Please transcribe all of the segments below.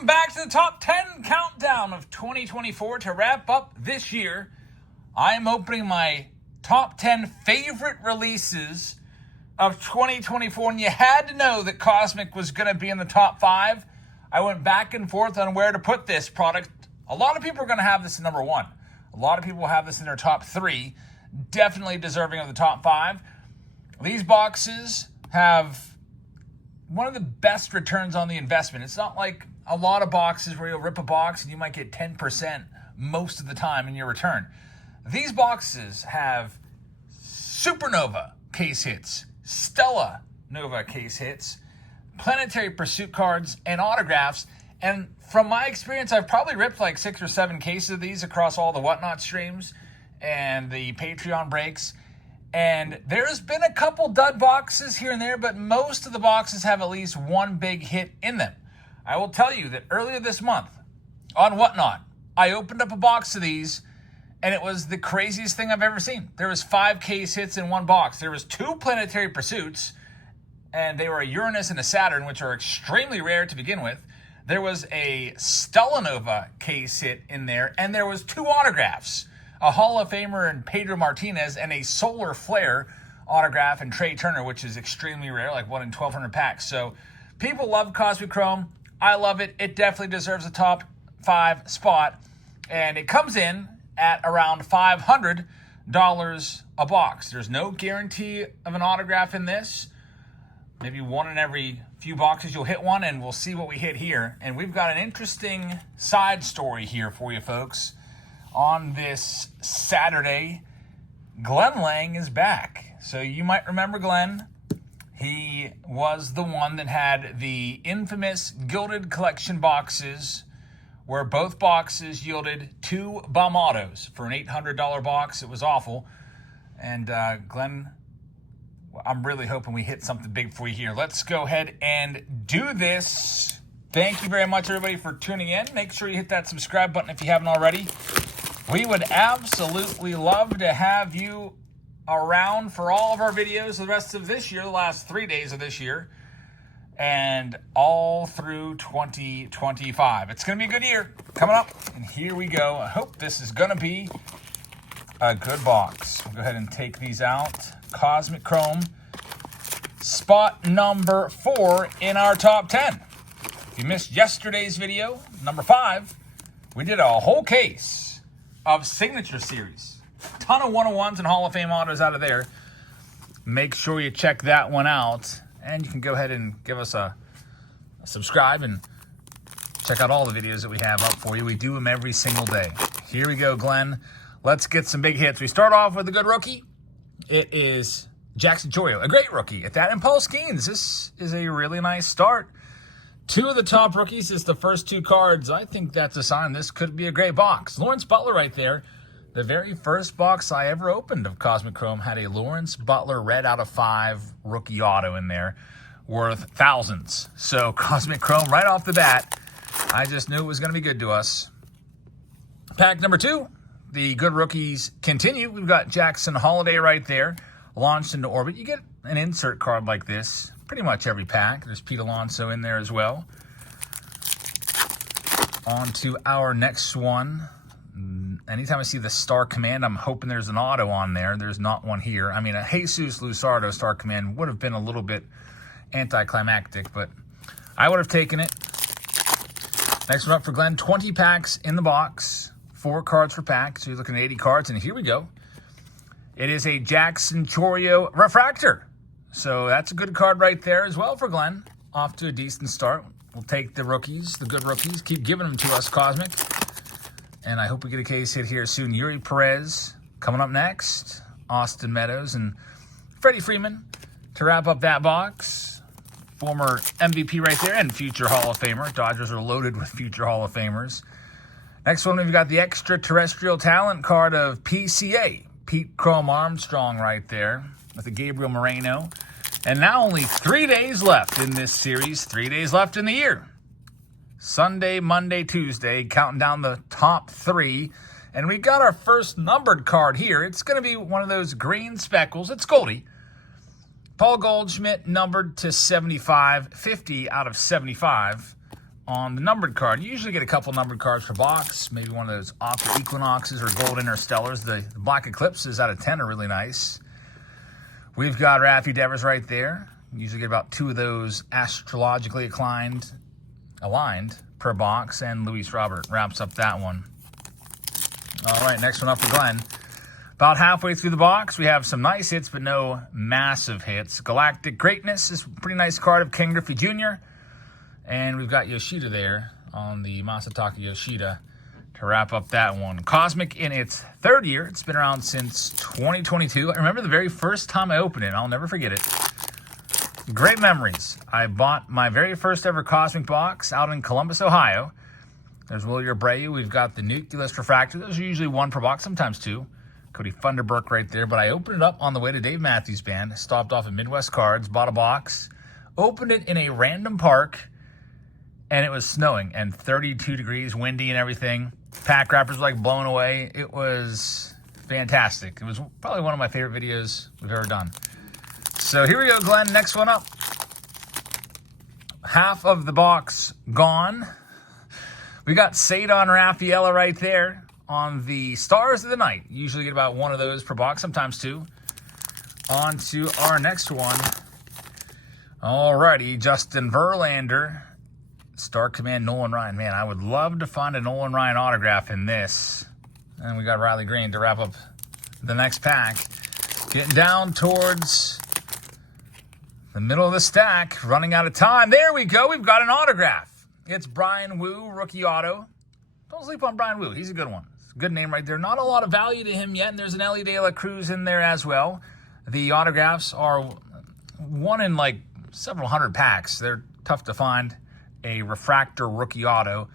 Welcome back to the top 10 countdown of 2024. To wrap up this year, I am opening my top 10 favorite releases of 2024. And you had to know that Cosmic was going to be in the top 5. I went back and forth on where to put this product. A lot of people are going to have this in number 1. A lot of people have this in their top 3. Definitely deserving of the top 5. These boxes have one of the best returns on the investment. It's not like a lot of boxes where you'll rip a box and you might get 10% most of the time in your return. These boxes have Supernova case hits, Stella Nova case hits, Planetary Pursuit cards, and autographs. And from my experience, I've probably ripped like 6 or 7 cases of these across all the Whatnot streams and the Patreon breaks. And there's been a couple dud boxes here and there, but most of the boxes have at least one big hit in them. I will tell you that earlier this month on Whatnot, I opened up a box of these, and it was the craziest thing I've ever seen. There was 5 case hits in one box. There was 2 Planetary Pursuits, and they were a Uranus and a Saturn, which are extremely rare to begin with. There was a Stella Nova case hit in there, and there was 2 autographs. A Hall of Famer in Pedro Martinez, and a Solar Flare autograph in Trey Turner, which is extremely rare, like 1 in 1,200 packs. So people love Cosmic Chrome. I love it. It definitely deserves a top 5 spot. And it comes in at around $500 a box. There's no guarantee of an autograph in this. Maybe 1 in every few boxes you'll hit one, and we'll see what we hit here. And we've got an interesting side story here for you folks. On this Saturday, Glenn Lang is back. So you might remember Glenn. He was the one that had the infamous Gilded Collection boxes, where both boxes yielded 2 bum autos for an $800 box. It was awful. And Glenn, I'm really hoping we hit something big for you here. Let's go ahead and do this. Thank you very much, everybody, for tuning in. Make sure you hit that subscribe button if you haven't already. We would absolutely love to have you around for all of our videos the rest of this year, the last 3 days of this year, and all through 2025. It's going to be a good year coming up, and here we go. I hope this is going to be a good box. We'll go ahead and take these out. Cosmic Chrome, spot number 4 in our top 10. If you missed yesterday's video, number 5, we did a whole case of Signature Series. Ton of 101s and Hall of Fame autos out of there. Make sure you check that one out. And you can go ahead and give us a subscribe and check out all the videos that we have up for you. We do them every single day. Here we go, Glenn. Let's get some big hits. We start off with a good rookie. It is Jackson Chorio, a great rookie at that. And Paul Skeens. This is a really nice start. 2 of the top rookies is the first 2 cards. I think that's a sign this could be a great box. Lawrence Butler right there. The very first box I ever opened of Cosmic Chrome had a Lawrence Butler red out of 5 rookie auto in there worth thousands. So Cosmic Chrome right off the bat, I just knew it was going to be good to us. Pack number 2, the good rookies continue. We've got Jackson Holiday right there, launched into orbit. You get an insert card like this pretty much every pack. There's Pete Alonso in there as well. On to our next one. Anytime I see the Star Command, I'm hoping there's an auto on there. There's not one here. I mean, a Jesus Luzardo Star Command would have been a little bit anticlimactic, but I would have taken it. Next one up for Glenn, 20 packs in the box, 4 cards per pack. So you're looking at 80 cards, and here we go. It is a Jackson Chorio Refractor. So that's a good card right there as well for Glenn. Off to a decent start. We'll take the rookies, the good rookies. Keep giving them to us, Cosmic. And I hope we get a case hit here soon. Yuri Perez coming up next. Austin Meadows and Freddie Freeman to wrap up that box. Former MVP right there and future Hall of Famer. Dodgers are loaded with future Hall of Famers. Next one, we've got the extraterrestrial talent card of PCA. Pete Chrome Armstrong right there with the Gabriel Moreno. And now only 3 days left in this series. 3 days left in the year. Sunday, Monday, Tuesday, counting down the top 3. And we got our first numbered card here. It's going to be one of those green speckles. It's Goldie. Paul Goldschmidt numbered to 75, 50 out of 75 on the numbered card. You usually get a couple numbered cards per box, maybe one of those Aqua Equinoxes or Gold Interstellars. The Black Eclipses out of 10 are really nice. We've got Raffy Devers right there. You usually get about 2 of those astrologically aligned per box, and Luis Robert wraps up that one. All right, next one up for Glenn. About halfway through the box, we have some nice hits, but no massive hits. Galactic Greatness is a pretty nice card of Ken Griffey Jr., and we've got Yoshida there on the Masataka Yoshida to wrap up that one. Cosmic in its 3rd year. It's been around since 2022. I remember the very first time I opened it. I'll never forget it. Great memories. I bought my very first ever Cosmic box out in Columbus, Ohio. There's Willie Abreu. We've got the Nucleus Refractor. Those are usually 1 per box, sometimes 2. Cody Funderburk right there. But I opened it up on the way to Dave Matthews Band. Stopped off at Midwest Cards, bought a box, opened it in a random park, and it was snowing and 32 degrees, windy and everything. Pack wrappers were like blown away. It was fantastic. It was probably one of my favorite videos we've ever done. So here we go, Glenn. Next one up. Half of the box gone. We got Cedon Rafaela right there on the Stars of the Night. You usually get about 1 of those per box, sometimes 2. On to our next one. Alrighty, Justin Verlander. Star Command Nolan Ryan. Man, I would love to find a Nolan Ryan autograph in this. And we got Riley Green to wrap up the next pack. Getting down towards the middle of the stack. Running out of time. There we go. We've got an autograph. It's Brian Wu, rookie auto. Don't sleep on Brian Wu. He's a good one. It's a good name right there. Not a lot of value to him yet. And there's an Ellie De La Cruz in there as well. The autographs are 1 in like several hundred packs. They're tough to find. A refractor rookie auto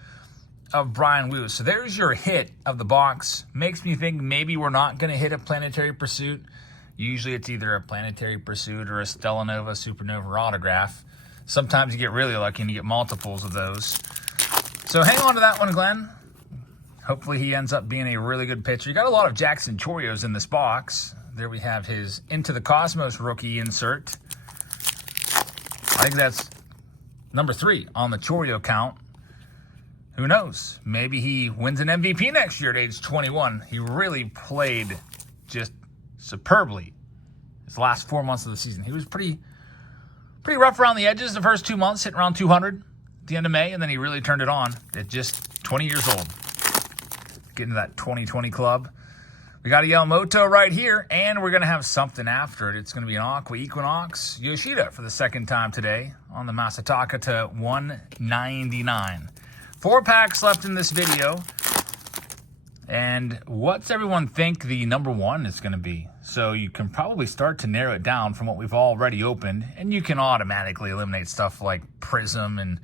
of Brian Wu. So there's your hit of the box. Makes me think maybe we're not going to hit a Planetary Pursuit. Usually it's either a Planetary Pursuit or a Stellanova Supernova autograph. Sometimes you get really lucky and you get multiples of those. So hang on to that one, Glenn. Hopefully he ends up being a really good pitcher. You got a lot of Jackson Chorios in this box. There we have his Into the Cosmos rookie insert. I think that's number 3 on the Chorio count. Who knows? Maybe he wins an MVP next year at age 21. He really played just superbly his last 4 months of the season. He was pretty rough around the edges the first 2 months, hitting around 200 at the end of May, and then he really turned it on at just 20 years old. Getting to that 2020 club. We got a Yamamoto right here, and we're going to have something after it. It's going to be an Aqua Equinox Yoshida for the 2nd time today on the Masataka to 199. 4 packs left in this video. And what's everyone think the number 1 is going to be? So you can probably start to narrow it down from what we've already opened, and you can automatically eliminate stuff like Prism and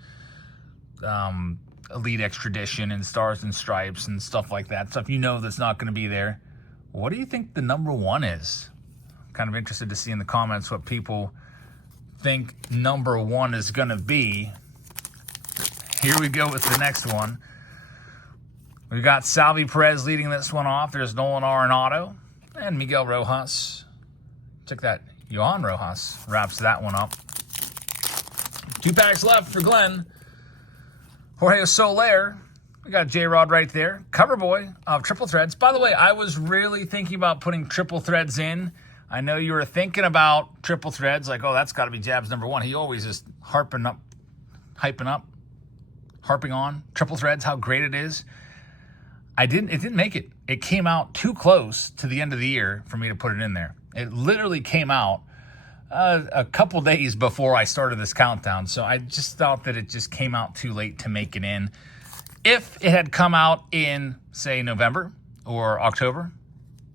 Elite Extradition and Stars and Stripes and stuff like that. Stuff you know that's not going to be there. What do you think the number 1 is? I'm kind of interested to see in the comments what people think number 1 is going to be. Here we go with the next one. We've got Salvi Perez leading this one off. There's Nolan Arenado and Miguel Rojas. Check that. Johan Rojas wraps that one up. 2 packs left for Glenn. Jorge Soler. We got J-Rod right there. Cover boy of Triple Threads. By the way, I was really thinking about putting Triple Threads in. I know you were thinking about Triple Threads, like, oh, that's got to be Jab's number 1. He always is harping on Triple Threads, how great it is. It didn't make it. It came out too close to the end of the year for me to put it in there. It literally came out a couple days before I started this countdown. So I just thought that it just came out too late to make it in. If it had come out in, say, November or October,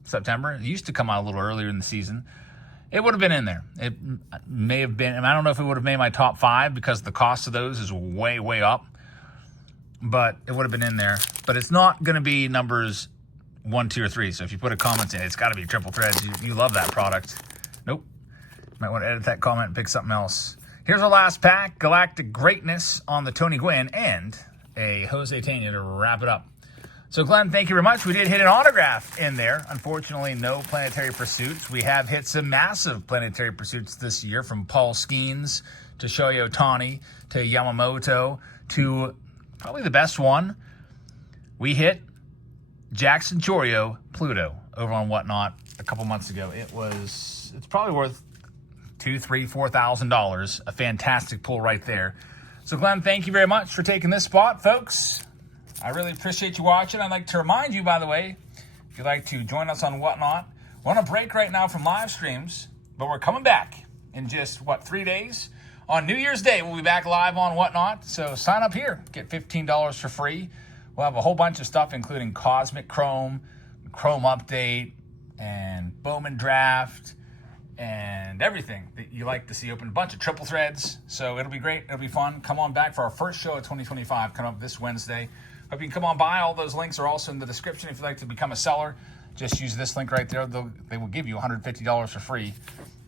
September, it used to come out a little earlier in the season, it would have been in there. It may have been, and I don't know if it would have made my top 5 because the cost of those is way, way up, but it would have been in there. But it's not going to be numbers 1, 2, or 3. So if you put a comment in, it's got to be Triple Threads. You love that product. Nope. Might want to edit that comment and pick something else. Here's our last pack, Galactic Greatness on the Tony Gwynn, and a Jose Tena to wrap it up. So, Glenn, thank you very much. We did hit an autograph in there. Unfortunately, no Planetary Pursuits. We have hit some massive Planetary Pursuits this year, from Paul Skeens to Shohei Ohtani to Yamamoto to probably the best one. We hit Jackson Chorio Pluto over on Whatnot a couple months ago. It's probably worth $2,000, $3,000, $4,000. A fantastic pull right there. So Glenn, thank you very much for taking this spot, folks. I really appreciate you watching. I'd like to remind you, by the way, if you'd like to join us on Whatnot, we're on a break right now from live streams, but we're coming back in just, 3 days? On New Year's Day, we'll be back live on Whatnot. So sign up here. Get $15 for free. We'll have a whole bunch of stuff, including Cosmic Chrome, Chrome Update, and Bowman Draft, and everything that you like to see open. A bunch of triple threads. So it'll be great. It'll be fun. Come on back for our first show of 2025 coming up this Wednesday. Hope you can come on by. All those links are also in the description. If you'd like to become a seller, just use this link right there. They will give you $150 for free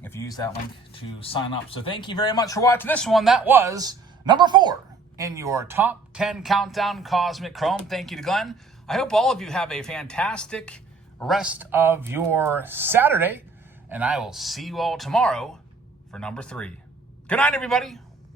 if you use that link to sign up. So thank you very much for watching this one. That was number 4 in your top 10 countdown Cosmic Chrome. Thank you to Glenn. I hope all of you have a fantastic rest of your Saturday, and I will see you all tomorrow for number 3. Good night, everybody.